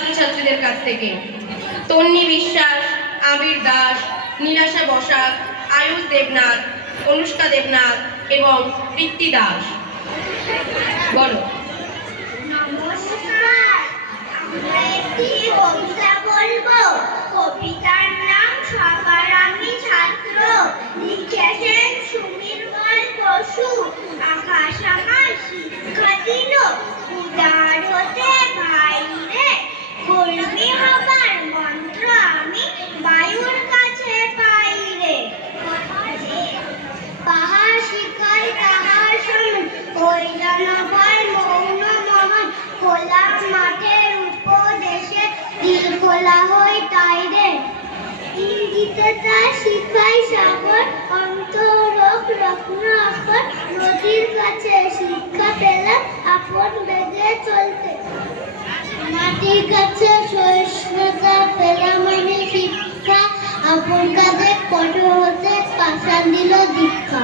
ছাত্রছাত্রীদের কাছ থেকে। তন্নি বিশ্বাস, আবির দাস, নীলাশা বসাক, আয়ুষ দেবনাথ, অনুষ্কা দেবনাথ এবং প্রীতি দাস। বলো। নমস্কার, আমরা একটি কবিতা বলবো। কবিতার নাম সবার আমি ছাত্র। লিখেছেন সুনির্মল বসু। আকাশ আমার শিক্ষা দিল, উদার হতে বাইরে। কর্মী হবার মন্ত্র আমি বায়ুর কাছে পাইরে। পাহাড় শিখাই তাহার সমান, ওই জনভয় মৌন মহান। খোলা মাঠের উপদেশে দিল খোলা হই তাই রে। ইঙ্গিতে তার শিখাই সাগর, অন্তরক রত্ন আকার। নদীর কাছে শিক্ষা পেলাম, আপন বেগে চলতে। মাটির কাছে সহিষ্ণুতা পেলাম আমি শিক্ষা, আপন কাজে কঠোর হতে পাষাণ দিল দীক্ষা।